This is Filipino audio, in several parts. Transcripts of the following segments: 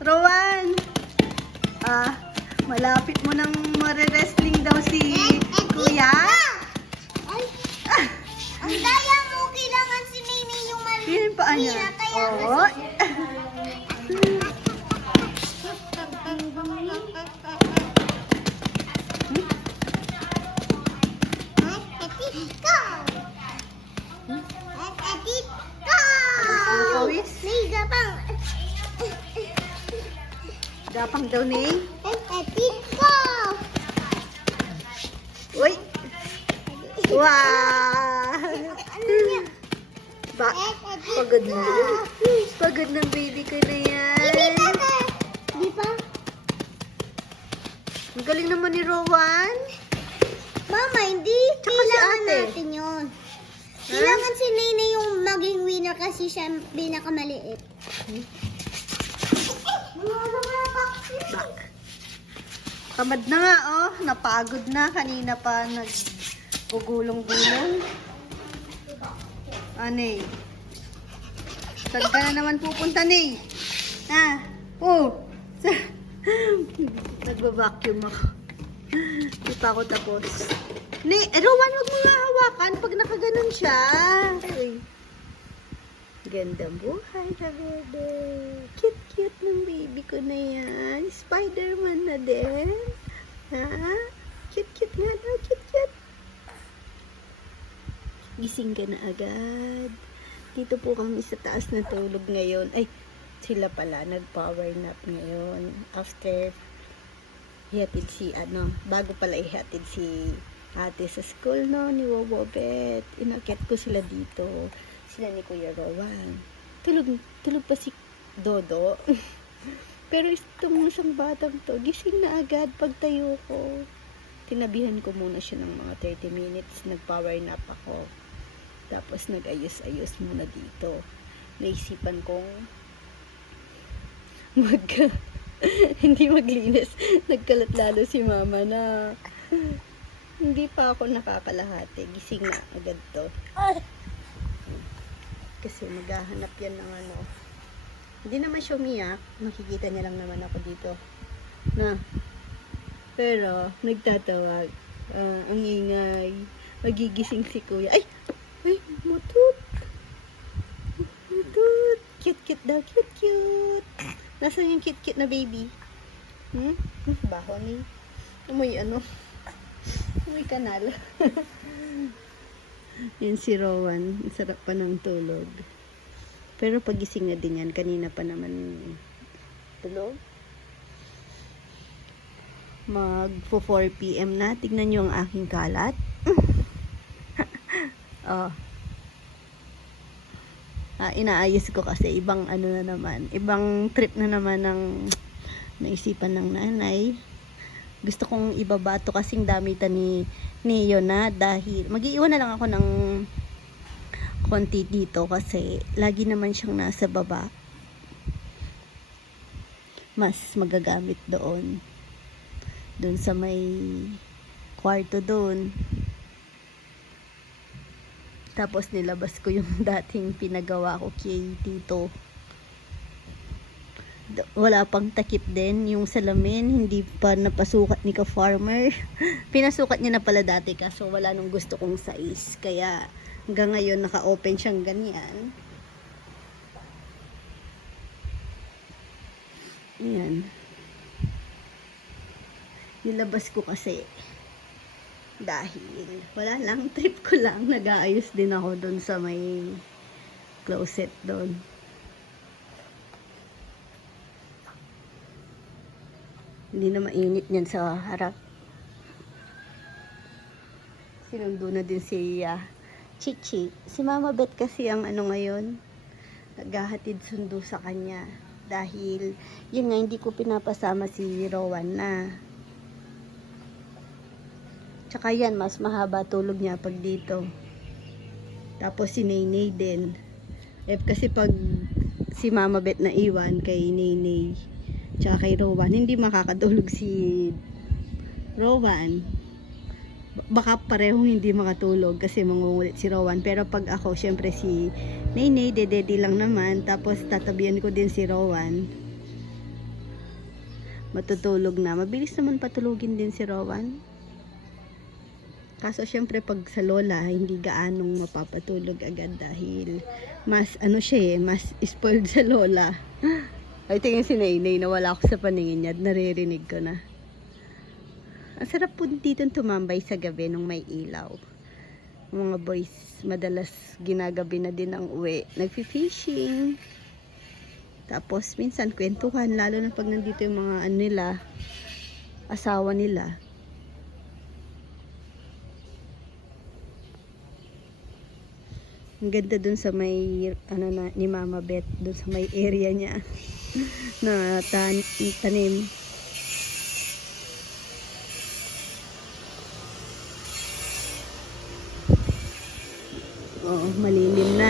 Rowan! Malapit mo nang mare-wrestling daw si Kuya. Ay, ang daya mo, kailangan si Nini yung mali. Yan yung paa niya. Oo. Pawis. Gapang daw ni. Uy! Wow! Pagod na. Pagod ng baby ko na yan. Di pa? Ang galing naman ni Rowan. Mama, hindi. Tsaka si Kailangan ate. natin yun. Kailangan si Nene yung maging winner kasi siya pinakamaliit. Back. Tamad na nga, oh. Napagod na. Kanina pa nag-gugulong-gulong. Anay. Saan ka na naman pupunta, Nay? Ha? Oh. Nagbabacuum ako. Di pa ako tapos. Nay, Rowan, wag mo nga hawakan pag nakaganon siya. Uy. Gandang buhay na bebe. Cute-cute ng baby ko na yan. Spider-Man na din. Ha? Cute-cute nga daw. Cute-cute. Gising ka na agad. Dito po kami sa taas na tulog ngayon. Ay, sila pala. Nag-power nap ngayon. After ihatid si, bago pala ihatid si ate sa school, no, ni Wobobet. Inakyat ko sila dito. Sila ni Kuya Rowan. Tulog pa si Dodo. Pero itong isang batang to, gising na agad pagtayo ko. Tinabihan ko muna siya ng mga 30 minutes. Nag-power nap ako. Tapos nag-ayos-ayos muna dito. Naisipan kong hindi maglinis. Nagkalat lalo si mama na hindi pa ako nakakalahati. Gising na agad to. Kasi maghahanap yan ng Hindi naman siya umiyak. Nakikita niya lang naman ako dito. Na. Pero, nagtatawag. Ang ingay. Magigising si kuya. Ay! Ay! Matut! Matut! Cute-cute daw. Cute-cute! Nasaan yung cute-cute na baby? Baho ni. Amoy Amoy kanal. Yan si Rowan. Sarap pa ng tulog. Pero pagising na din yan. Kanina pa naman tulog. Mag 4 PM na. Tignan nyo ang aking kalat. Oh. Inaayos ko kasi ibang na naman. Ibang trip na naman ng naisipan ng nanay. Gusto kong ibabato kasing damitan ni Yona dahil mag-iiwan na lang ako ng konti dito kasi lagi naman siyang nasa baba. Mas magagamit doon sa may kwarto doon. Tapos nilabas ko yung dating pinagawa ko kay Tito. Wala pang takip din yung salamin, hindi pa napasukat ni ka-farmer. Pinasukat niya na pala dati kaso wala nung gusto kong size, kaya hanggang ngayon naka-open siyang ganyan. Ayan. Nilabas ko kasi dahil wala lang, trip ko lang, nag-aayos din ako doon sa may closet doon. Hindi na mainit niyan sa harap. Sinundo na din si Chichi. Si Mama Bet kasi ang ngayon, naghahatid sundo sa kanya. Dahil, yun nga, hindi ko pinapasama si Rowan na. Tsaka yan, mas mahaba tulog niya pag dito. Tapos si Nene din. Kasi pag si Mama Bet na iwan kay Nene, tsaka kay Rowan, hindi makakatulog si Rowan. Baka parehong hindi makatulog kasi mangungulit si Rowan. Pero pag ako, syempre si Nene, dedede lang naman. Tapos tatabihan ko din si Rowan. matutulog na. Mabilis naman patulogin din si Rowan. Kaso syempre pag sa lola, hindi gaanong mapapatulog agad dahil mas ano siya mas spoiled sa lola. Ay, tingin si Nainay na wala ako sa paningin niya at naririnig ko na. Ang sarap po dito tumambay sa gabi nung may ilaw. Mga boys, madalas ginagabi na din ang uwi. Nagfi-fishing. Tapos minsan kwentuhan, lalo na pag nandito yung mga ano nila, asawa nila. Ang ganda dun sa may ano na ni Mama Beth, dun sa may area niya na tanim. Oo, malilim na.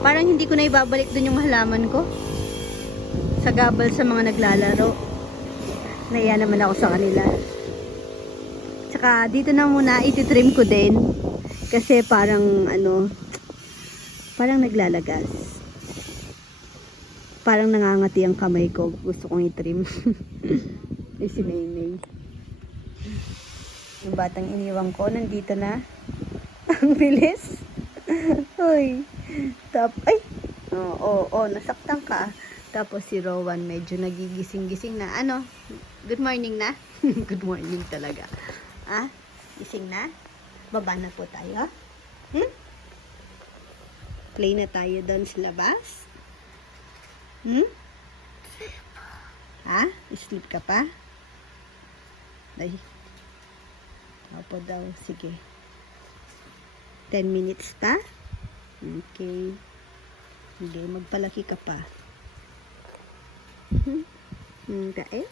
Parang hindi ko na ibabalik dun yung halaman ko. Sa gabal sa mga naglalaro. Naiya naman ako sa kanila. Tsaka dito na muna ititrim ko din kasi parang ano, parang naglalagas. Parang nangangati ang kamay ko. Gusto kong itrim. Ay, si Nainay. Yung batang iniwang ko nandito na. Ang bilis. Hoy. Ay. Oo, nasaktan ka. Tapos si Rowan medyo nagigising-gising na. Ano? Good morning na? Good morning talaga. Ah, gising na? Baba na po tayo. Play na tayo doon sa labas. Ha? Sleep ka pa? Ay. Opo daw. Sige. 10 minutes pa? Okay. Sige, magpalaki ka pa. Kain?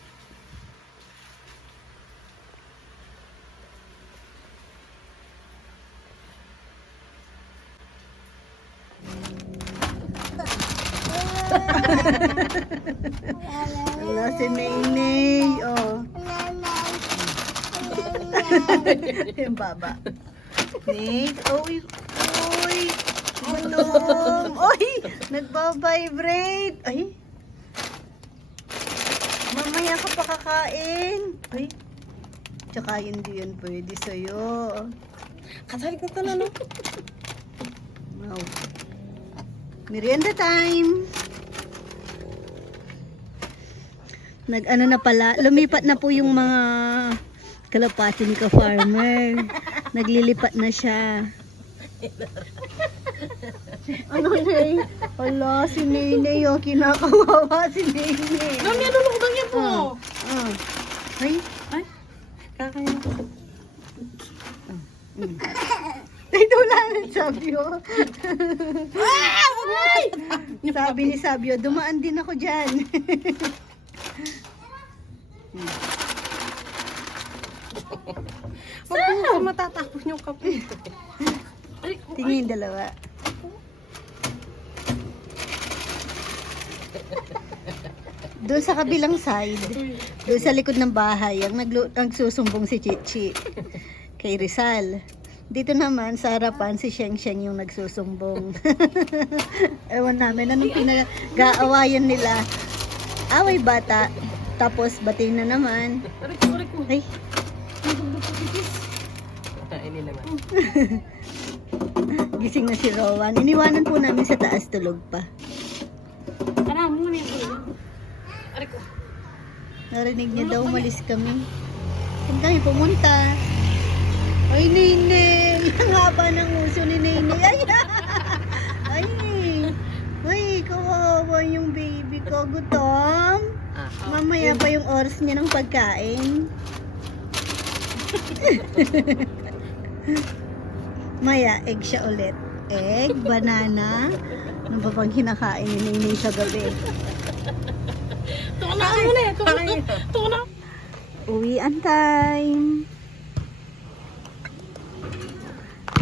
Wala si Nainay. Oh. Yung baba. Nick. Uy. Gutom. Uy. Nagbabibrate. Ay. Mamaya ka pa kakain. Ay. Tsaka hindi yan pwede sa'yo. Katalik na na, no? Wow. Merienda time. Nag-ano na pala, lumipat na po yung mga kalapati ni ka-farmer. Naglilipat na siya. Ano, Nay? Ala, si Nainay, oh, kinakawawa si Nainay. Mami, ano lukbang niya po? Ay, Kakain ko. ito wala ng Sabio. Sabi ni Sabio, dumaan din ako dyan. Wag po matatapos yung kape. Ay, Tingin dalawa. Doon sa kabilang side, doon sa likod ng bahay, ang nagsusumbong si Chichi kay Rizal. Dito naman sa harapan si Sheng Sheng yung nagsusumbong. Ewan namin anong pinag-aawayan nila. Away bata, tapos bating na naman. aray ko. Ay, Ini naman. gising na si Rowan. Iniwanan po namin sa taas, tulog pa. Ano, muna yung aray ko. Narinig niya daw umalis kami. Saan kami pumunta? Ay, Nene! Ang haba ng uso ni Nene. Ay! Ay, kawawa yung baby ko. Gutom? Mamaya pa yung oras niya ng pagkain. Maya, egg siya ulit. Egg, banana. Ano ba bang kinakain ni Nene sa gabi? Tukunan mo na. Tukunan. Uwian time.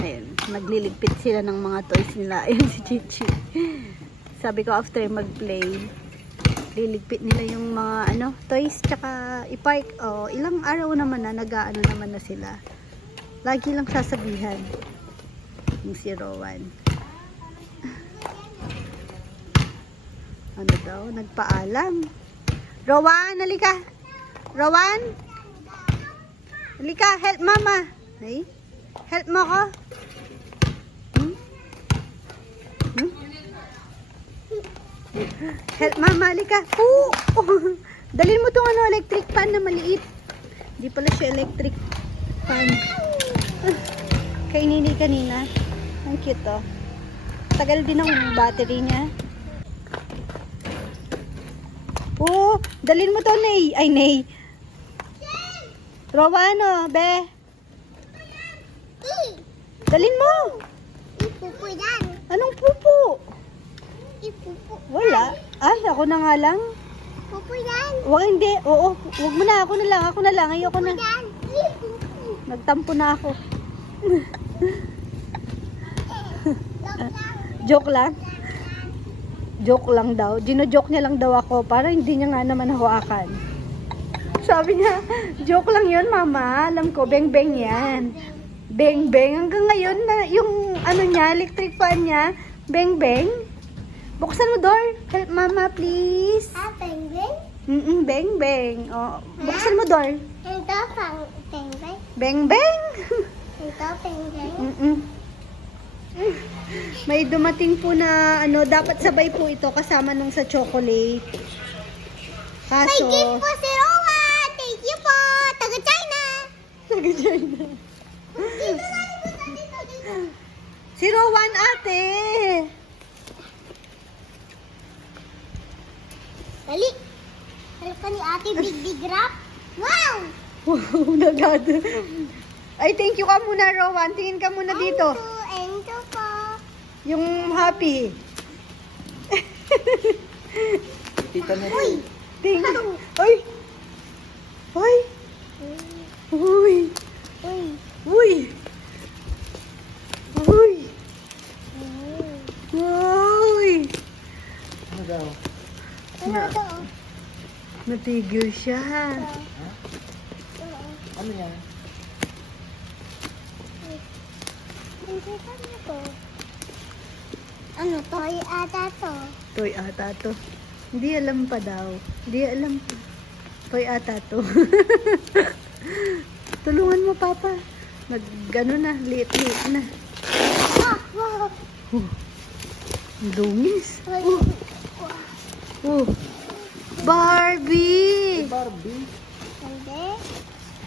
Ayun, nagliligpit sila ng mga toys nila. Ayun si Chichi. Sabi ko after mag-play, liligpit nila yung mga toys tsaka i-park. Oh, ilang araw naman na nag-aano naman na sila. Lagi lang sasabihan yung si Rowan. Ano daw? Nagpaalam. Rowan, halika. Rowan? Halika, help mama. Ay, help mo ko. Hmm? Hmm? Help mama, halika. Oo! Dalhin mo tong ano, electric fan na maliit. Hindi pala siya electric fan. Kay Nini kanina. Ang cute oh. Tagal din ang battery niya. Oo, dalhin mo to, Nay. Ay, Nay. Rowano, be. Dalhin mo. Ipupo yan. Anong pupo? Ipupo. Wala. Ay, ako na nga lang. Pupo yan. Wag, hindi. Oo, wag mo na. Ako na lang. Ako na lang. Ayoko na. Yan. Ipupo. Nagtampo na ako. Lang. Joke lang. Joke lang daw. Gino-joke niya lang daw ako para hindi niya nga naman hawakan. Sabi niya, joke lang yun, mama. Alam ko, beng-beng yan. Beng-beng. Hanggang ngayon, na, yung ano niya, electric fan niya, beng-beng. Buksan mo door. Help mama, please. Penguin? Beng-beng. Oh, buksan mo door. Ito, penguin. Beng-beng. Ito, penguin. May dumating po na ano, dapat sabay po ito kasama nung sa chocolate. May Kaso, gift po si Rowan. Thank you po. Taga China. Taga-China. Dito. Si Rowan, ate. Dali. Halap ka ni ate big rap. Wow. Wow, nagad. Ay, thank you ka muna, Rowan. Tingin ka muna dito. Ento po. Yung happy. Tita na Uy. Thank you. Ay. Ay. Uy. Uy. Uy. Uy. Uy. Ano daw? Ano to? Natigil siya. Ano yan? Ano to? Toy ata to. Toy ata to. Hindi alam pa daw. Hindi alam pa. Toy ata to. Tulungan mo, Papa. Gano na. Liit-liit na. Ah, wow. Ang dungis. Uy. Oh. Barbie! Barbie? Hindi.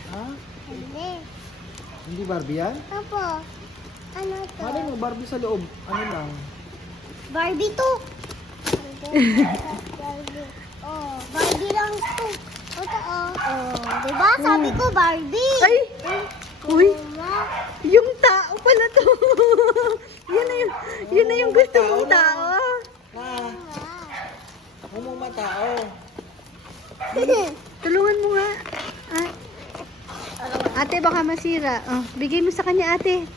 Ha? Hindi. Hindi Barbie yan? Apo. Ano to? Malay mo, Barbie sa loob. Ano lang? Barbie to. Barbie. Oh, Barbie lang to. Ito oh. Oh, diba? Sabi ko Barbie. Ay! Uy! Diba? Yung tao pala to. Yun na yung gusto mong tao. Ah, ako mo matao. Tulungan mo nga. Ah. Ate, baka masira. Oh, bigay mo sa kanya, ate.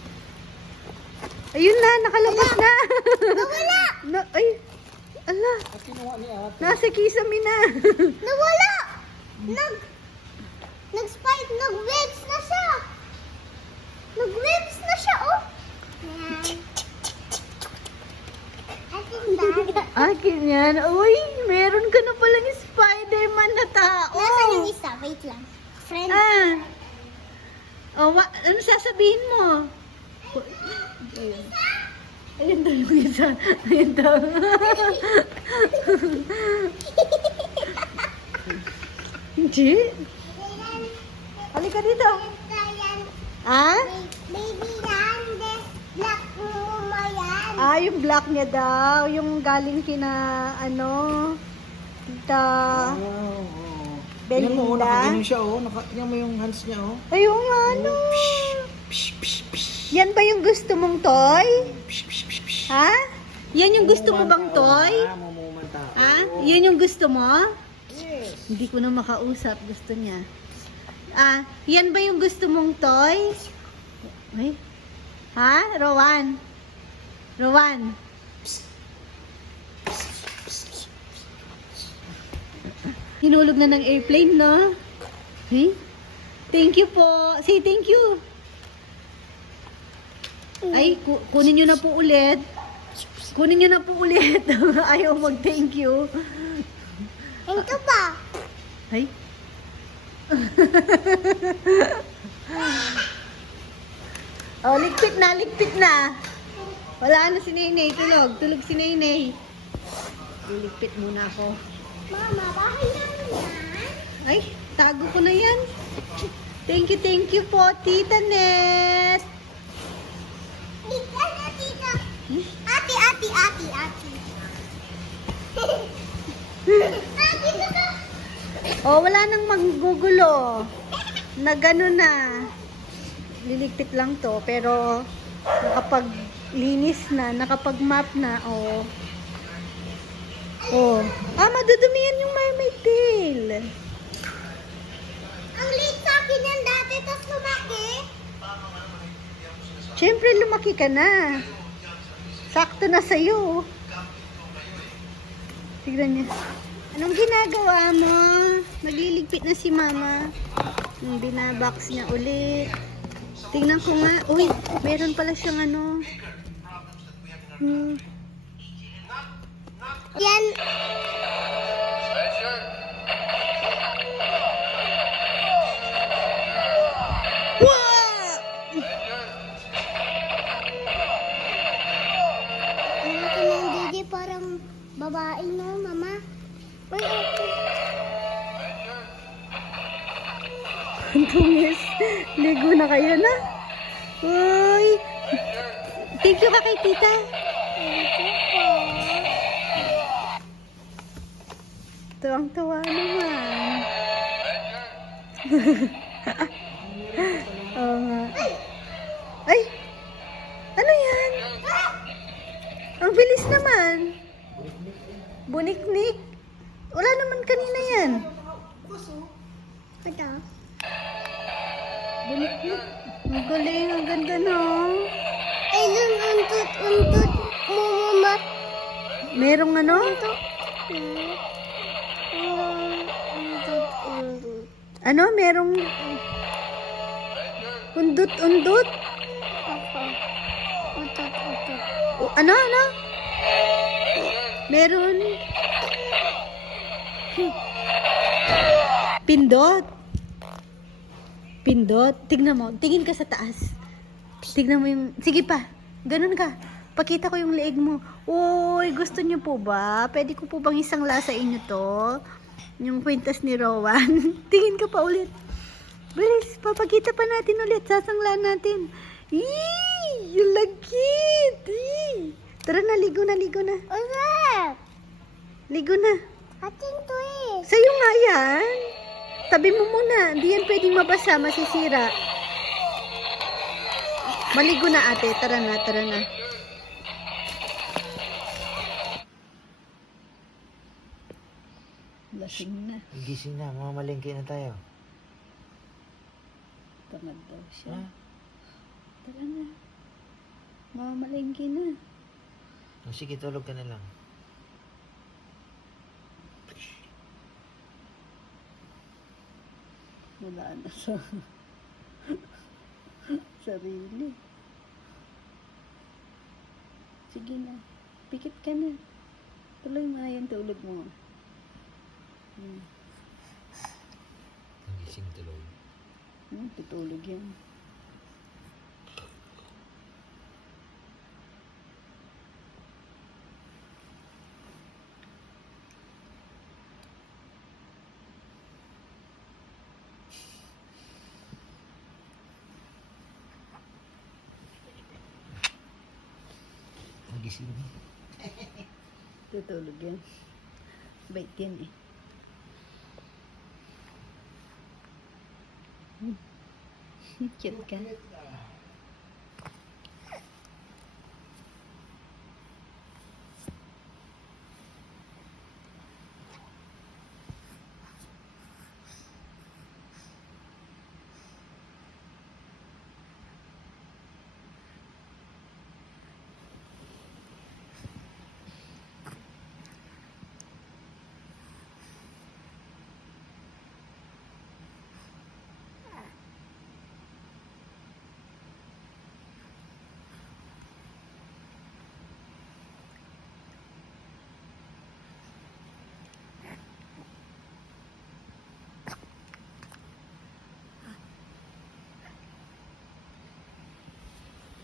Ayun na, nakalabas na. Nawala! Na, ay, ala, At kinuha ni ate. nasa kisame na. Nawala! Nag-spike, nag-webs na siya. Nag-webs na siya, oh. Akin yan. Uy, meron ka na palang Spider-Man na tao. Nasaan yung isa? Wait lang. Friend. Ah. Oh, ano sasabihin mo? Ayun. Ayun daw yung isa. Ayun daw. Hindi. Halika dito. Ah? Baby yan. Black mo yan. Ah, yung black niya daw. Yung galing kina, ano, Tita Wow. Tingnan mo, Belinda. nakaganyan siya, oh. Tingnan mo yung hands niya, oh. Ayun nga, ano. Psh, psh, psh. Yan ba yung gusto mong toy? Psh, psh, psh, psh. Ha? Yan yung gusto mo bang toy? Ah, mamumantao. Ha? Yun yung gusto mo? Yes. Hindi ko na makausap. Gusto niya. Ah, yan ba yung gusto mong toy? Ay? Ha? Rowan? Rowan? Hinulog na ng airplane, no? Hey? Thank you po. Say thank you. Ay, kunin nyo na po ulit. Kunin niyo na po ulit. Ayaw mag-thank you. Ito pa. Ay. Oh, ligpit na, ligpit na. Wala na si Nainay, tulog. Tulog si Nainay. Liligpit muna ako. Mama, bahay namin yan. Ay, tago ko na yan. Thank you po, Tita Net. Tita na, tita. Ate. Ate, dito ka. Oh, wala nang maggugulo. Na gano'n na. Liligpit lang to, pero nakapaglinis na, nakapag-map na, oh. Oh. Ah, madudumihan yung mermaid tail. Ang liit sa akin yan dati, tapos lumaki. Siyempre, lumaki ka na. Sakto na sa'yo. Tignan niya. Anong ginagawa mo? Nagliligpit na si Mama. Yung binabox niya ulit. Tingnan ko nga. Uy, meron pala siyang ano. Yan. Wow! Ang laki ng didi, parang babae no, mama. Uy, okay. Ang tumis. Ligo na kayo na. Uy! Thank you ka kay tita. Tuwang-tuwa naman. Oo nga. Ay! Ano yan? Ang bilis naman. Buniknik. Wala naman kanina yan. Ito. Buniknik. Ang galing. Ang ganda no. Ay, nun, untut mo, mama. Merong ano? Untut. Ano? Merong undut-undut? Ako. Untut. Ano? Ano? Meron pindot. Pindot. Tignan mo. Tingin ka sa taas. Tignan mo yung... Sige pa. Ganun ka. Pakita ko yung leeg mo. Uy, gusto niyo po ba? Pwede ko po bang isang sa inyo to? Yung kwintas ni Rowan. Tingin ka pa ulit. Bilis. Papakita pa natin ulit. Sasangla natin. Eee! Yung lagkit! Eee! Tara na. Ligo na. Ligo na. Uy, Ligo na. atin to eh. Sa'yo nga yan. Tabi mo muna. Hindi yan pwedeng mabasa. Masisira. Maligo na ate. Tara na. Tara na. Lasing na. Gising na, mamamalengke na tayo. Tamad daw siya. Ha? Tara na. Mamamalengke na. O, sige, tulog ka na lang. Wala na sa sarili. Sige na. Pikit ka na. Tuloy mo na yung tulog mo. Gising tuloy. Tutulog yan. Gising. Tutulog yan. Bait yan eh. Cute ka.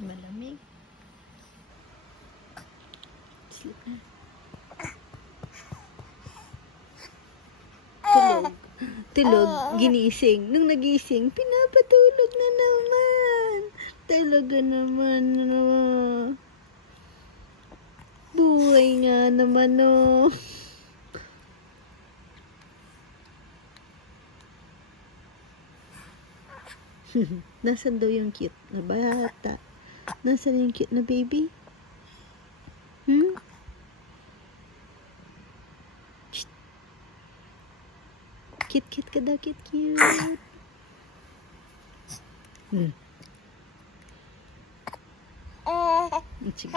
Malamig. Sleep na. Tulog. Tulog, ginising. Nung nagising, pinapatulog na naman. Talaga naman, no. Buhay nga naman, no. Nasaan daw yung cute na bata? Nasaan yung cute na baby? Hmm? Shh. Cute ka daw, cute. Hmm. Sige.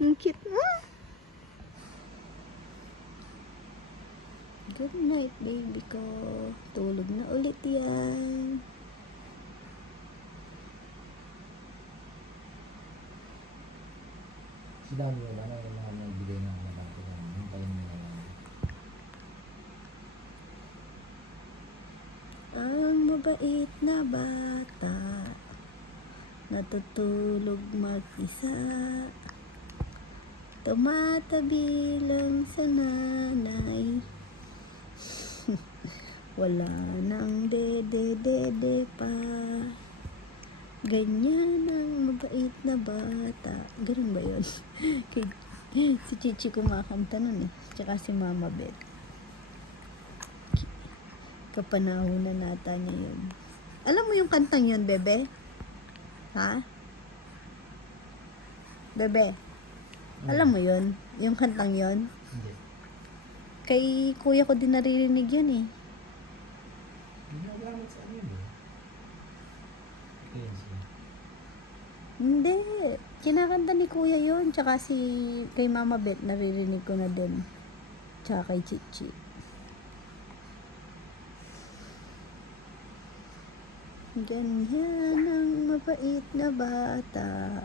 Ang cute mo. Good night, baby ko. Tulog na ulit yan. Si dami yung ano, yung mga nagbigay ng mga bata yan. Yung pala nila yan. Ang mabait na bata, natutulog mag-isa, tumatabi lang sa nanay. Wala nang dede pa. Ganyan ang mabait na bata. Ganun ba yun? Si Chichi kumakanta nun eh. Tsaka si Mama Beth. Kapanahonan nata niya yun. Alam mo yung kantang yun, bebe? Ha? Bebe? Alam mo yun? Yung kantang yun? Hindi. Kay kuya ko din naririnig yun eh. Ginagamit sa ano yun eh. Kaya siya. Hindi. Kinakanta ni kuya yun. Tsaka si kay Mama Beth naririnig ko na din. Tsaka kay Chichi. Ganyan ang mabait na bata.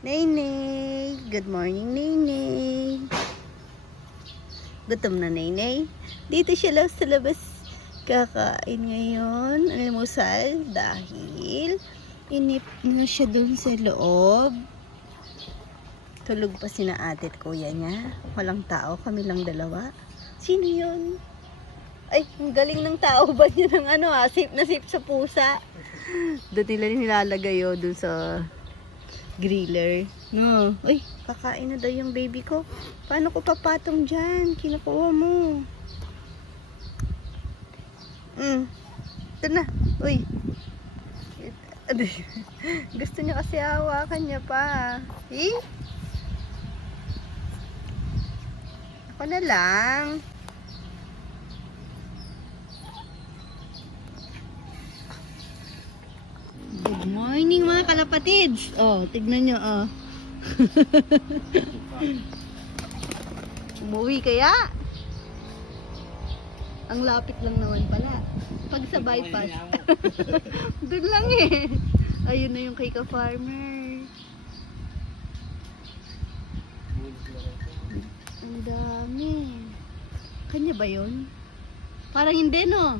Nainay! Good morning, Nainay! Gutom na, Nainay? Dito siya lang sa labas kakain ngayon. Almusal dahil inip na siya dun sa loob. Tulog pa sina ate at kuya niya. Walang tao, kami lang dalawa. Sino yun? Ay, ang galing ng tao ba niya ng ano safe na safe sa pusa. Doon nila nilalagay yun dun sa griller. No. Uy, kakain na daw yung baby ko. Paano ko papatong dyan? Kinukuha mo. Ito na. Uy. Gusto niya kasi hawakan niya pa. Eh? Ako na lang. Good morning mga kalapatids. Oh, tignan nyo oh. Umuwi kaya? Ang lapit lang naman pala. Pag sa bypass. Doon lang eh. Ayun na yung kay ka-farmer. Ang dami. Kanya ba yun? Parang hindi no?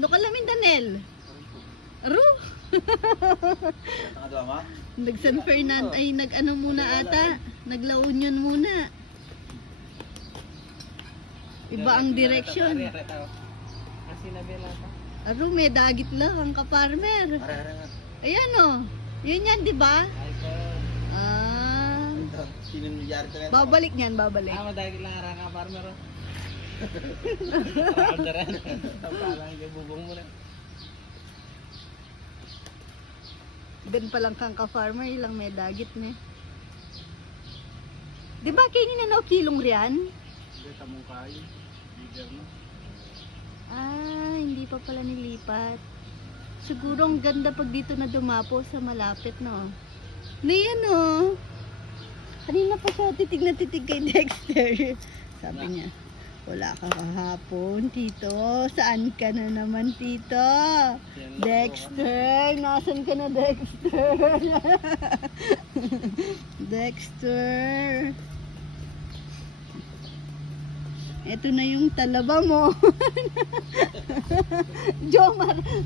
No kalamin Danel. Aro. Nag San Fernando ay nag-ano muna ata. Nag La Union muna. Iba ang direction. Aro may dagit lang ang ka-farmer. Ayan oh. Yun yan, di ba? Ah. Babalik niyan, babalik. Madagit lang arang ka, farmer. Orderan. Parang kay bubong mo na. Ben pa lang kang ka-farmer, ilang may dagit na. Di ba kainin na kilong riyan? Ah, hindi pa pala nilipat. Siguro ang ganda pag dito na dumapo sa malapit, no? May ano? Kanina pa siya titig na titig kay Dexter. Sabi niya, wala ka kahapon, Tito. Saan ka na naman, Tito? Dexter! Nasaan ka na, Dexter? Dexter! Ito na yung talaba mo.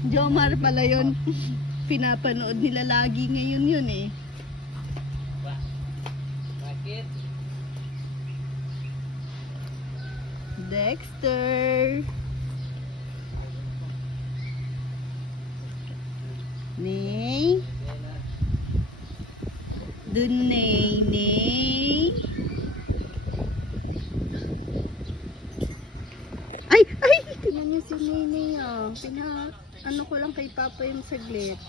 Jomar pala yun. Pinapanood nila lagi ngayon yun eh. Dexter. Nay. Dun Nay. Ay! Tingnan niyo si Nay oh. Ano ko lang kay Papa yung saglit.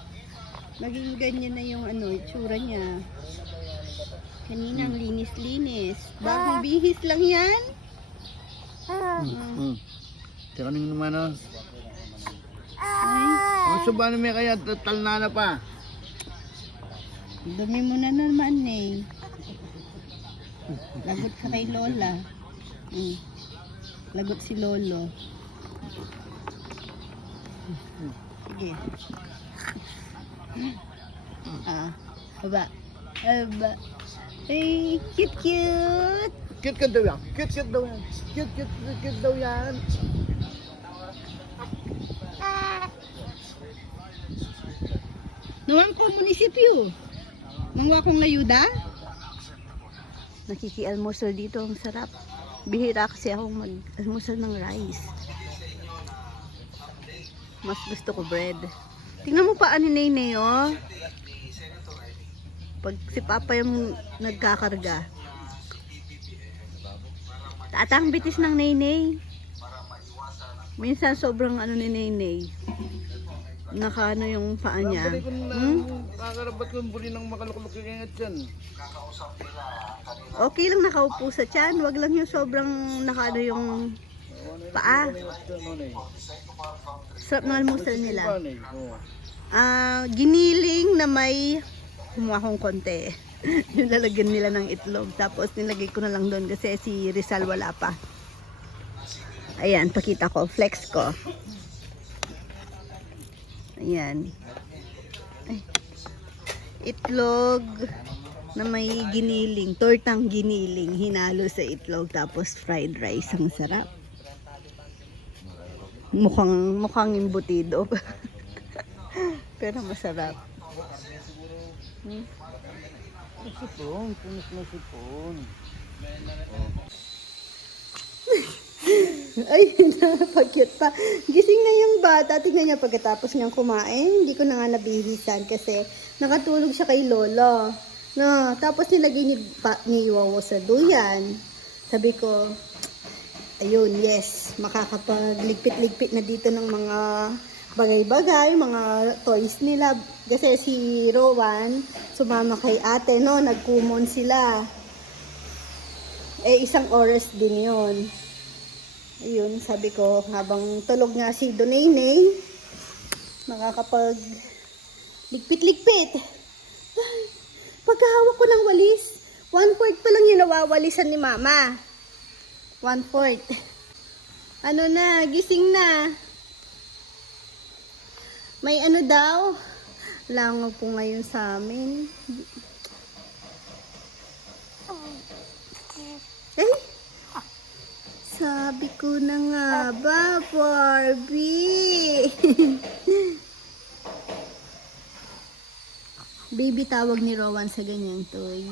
Naging ganyan na yung itsura niya. Kanina ang linis-linis. Bagong bihis lang yan. Teka nyo naman o. Ay, Ang suba na may kaya talnana pa. dumi mo na naman eh. Lagot ka kay Lola. Lagot si Lolo. Sige. Aba. Ay, cute. Cute daw yan. Cute daw yan. Cute daw yan. Naman ko munisipyo. Mangwa kong ngayuda. Nakikialmusal dito, ang sarap. Bihira kasi akong mag-almusal ng rice. Mas gusto ko bread. Tingnan mo pa ani Nene, oh. Pag si Papa yung nagkakarga. Tatang bitis ng Nene. Minsan sobrang ni Nene. Naka yung paa niya. Nakakarabat ko yung buli ng makalukulok yung ingat yan. Okay lang nakaupo sa tiyan. Wag lang yung sobrang yung paa. Sarap ng almusal nila. Giniling na may kumuha konti. Yung lalagyan nila ng itlog. Tapos nilagay ko na lang doon kasi si Rizal wala pa. Ayan, pakita ko. Flex ko. Ayan. Ay. Itlog na may giniling. Tortang giniling. Hinalo sa itlog. Tapos fried rice. Ang sarap. Mukhang imbutido. Pero masarap. Sipon, punos na sipon. Ay, napag-cute pa. Gising na yung bata. Tingnan niya pagkatapos niyang kumain. Hindi ko na nga nabihisan kasi nakatulog siya kay Lolo. No, tapos nilagay ni Wawo sa duyan. Sabi ko, ayun, yes, makakapagligpit-ligpit na dito ng mga bagay-bagay, mga toys nila. Kasi si Rowan, sumama kay ate, no, nagkumon sila. Eh, 1 oras din yun. Ayun, sabi ko, habang tulog nga si Donay, makakapag ligpit-ligpit. Pagkahawak ko ng walis, 1/4 pa lang yung nawawalisan ni Mama. 1/4. Ano na, gising na. May ano daw, langaw po ngayon sa amin. Eh, sabi ko na nga ba, Barbie? Baby tawag ni Rowan sa ganyang toy.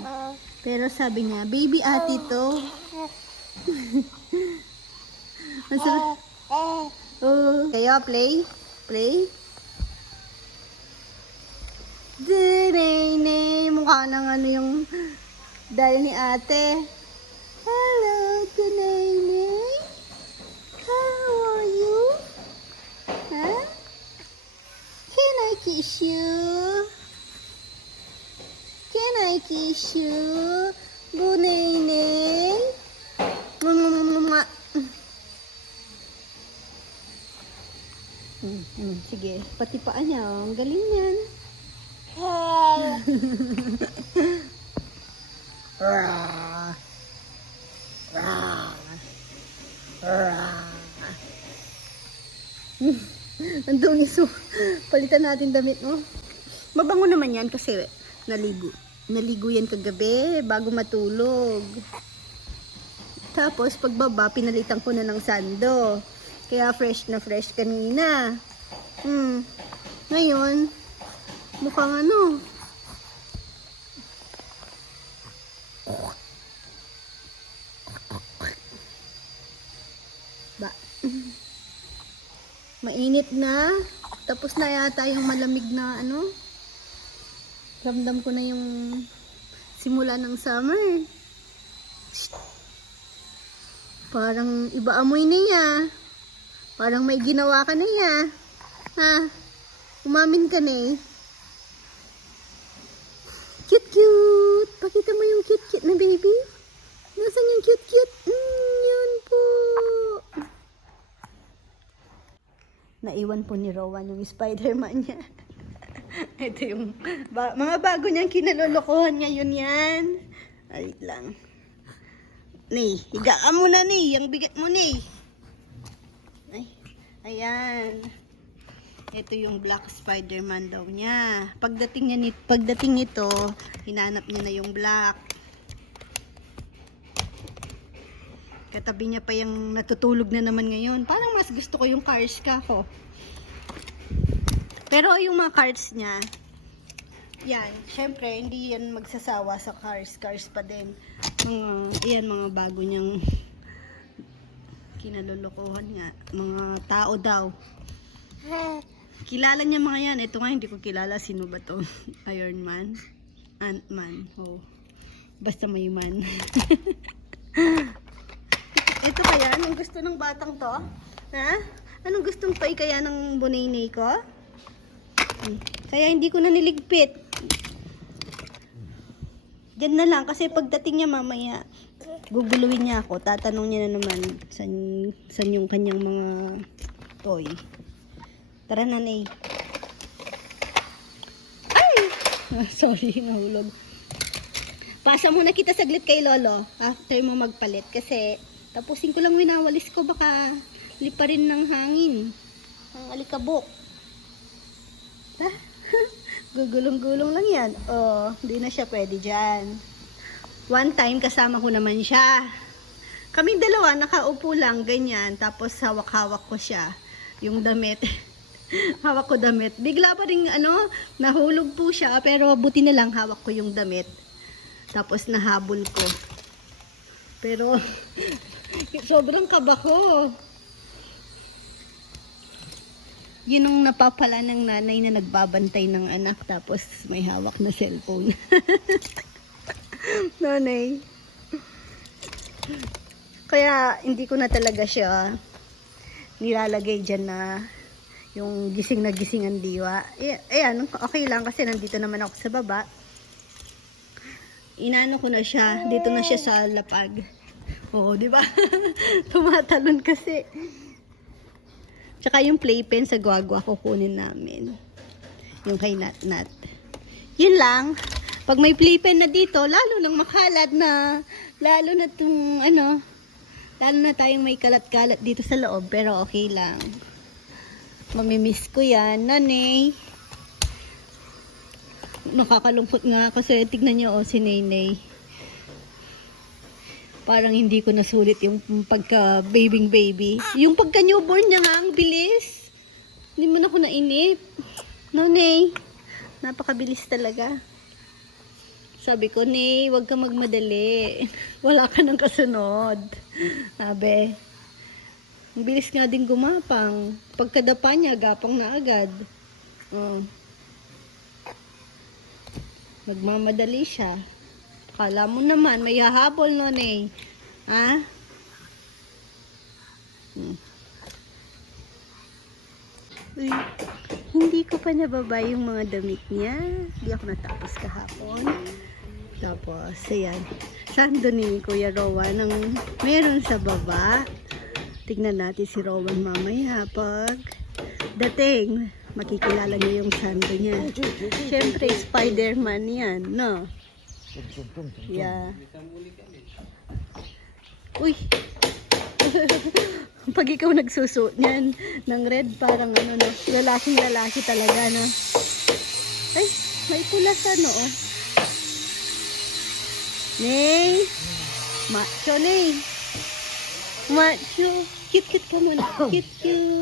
Pero sabi niya, baby ate to. Masarap. Oh, kayo play? Play? Dinay, mukha ng yung dahil ni ate. Hello, Dinay. How are you? Huh? Can I kiss you? Can I kiss you? Bunay. Sige, pati paa niya. Oh. Ang galing yan. Rah. Rah. Rah. Ang dungis mo. Palitan natin damit mo. Mabango naman yan kasi naligo. Naligo yan kagabi bago matulog. Tapos pagbaba, pinalitan ko na ng sando. Kaya fresh na fresh kanina. Ngayon, mukhang ano. Ba. Mainit na. Tapos na yata yung malamig na ano. Ramdam ko na yung simula ng summer. Parang iba amoy niya. Parang may ginawa ka na niya. Ha? Umamin ka na eh. Cute cute. Pakita mo yung cute cute na baby. Nasaan yung cute cute? Yun po. Naiwan po ni Rowan yung Spider-Man niya. Ito yung mga bago niyang kinalolokohan ngayon yan. Alit lang. Nay, higa ka muna Nay. Ang bigat mo Nay. Ay, ayan. Ito yung black Spider-Man daw niya. Pagdating nito, hinanap niya na yung black. Katabi niya pa yung natutulog na naman ngayon. Parang mas gusto ko yung cars ka ko. Pero yung mga cards niya, yan, syempre, hindi yan magsasawa sa cars. Cars pa din. Mga bago niyang kinalolokohan nga. Mga tao daw. Kilala niya mga yan. Ito nga, hindi ko kilala. Sino ba to? Iron Man? Ant-Man. Oh. Basta may man. Ito kaya, anong gusto ng batang to? Ha? Anong gustong toy kaya ng bunay ko? Kaya hindi ko na niligpit. Diyan na lang kasi pagdating niya mamaya, guguluhin niya ako. Tatanong niya na naman san yung kanyang mga toy. Tara na, Nay. Ay! Sorry, nahulog. Pasa muna kita saglit kay Lolo after mo magpalit kasi tapusin ko lang winawalis ko baka liparin ng hangin. Ang alikabok. Ha? Gugulong-gulong lang yan. Oh, hindi na siya pwede dyan. One time, kasama ko naman siya. Kaming dalawa, nakaupo lang, ganyan. Tapos, hawak-hawak ko siya. Yung damit. Hawak ko damit. Bigla pa rin, nahulog po siya. Pero, buti na lang, hawak ko yung damit. Tapos, nahabol ko. Pero, sobrang kaba ko. Yun ang napapala ng nanay na nagbabantay ng anak tapos may hawak na cellphone. Nanay. Kaya hindi ko na talaga siya nilalagay dyan na yung gising na gising ang diwa. Ayan, okay lang kasi nandito naman ako sa baba. Inano ko na siya. Dito na siya sa lapag. Oo, di ba? Tumatalon kasi. Tsaka yung playpen sa guagua kukunin namin. Yung kay Nat. Yun lang. Pag may playpen na dito, lalo nang makalat na, lalo na itong, lalo na tayong may kalat-kalat dito sa loob. Pero okay lang. Mamimiss ko yan, Nanay. Nakakalungkot nga kasi tignan niyo, si Nenay. Parang hindi ko nasulit yung pagka-baby. Yung pagka-newborn niya nga, ang bilis. Hindi mo na ako nainip. Nanay, napakabilis talaga. Sabi ko, Nay, huwag ka magmadali. Wala ka nang kasunod. Sabi, ang bilis nga din gumapang. Pagkadapa niya, gapang na agad. Nagmamadali siya. Kala mo naman, may hahabol nun eh. Ha? Uy, hindi ko pa nababa yung mga damit niya. Hindi ako natapos kahapon. Tapos, ayan. Sando ni Kuya Rowan ang meron sa baba. Tignan natin si Rowan mamaya pag dating. Makikilala niya yung sando niya. Siyempre, Spider-Man yan, no? Yeah. Uy! Pag ikaw nagsusuot niyan ng red, parang ano, no? Lalaking-lalaki talaga, no? Ay, may pula sa noo. Ney! Macho, Ney! Macho! Cute-cute ka muna. Cute-cute.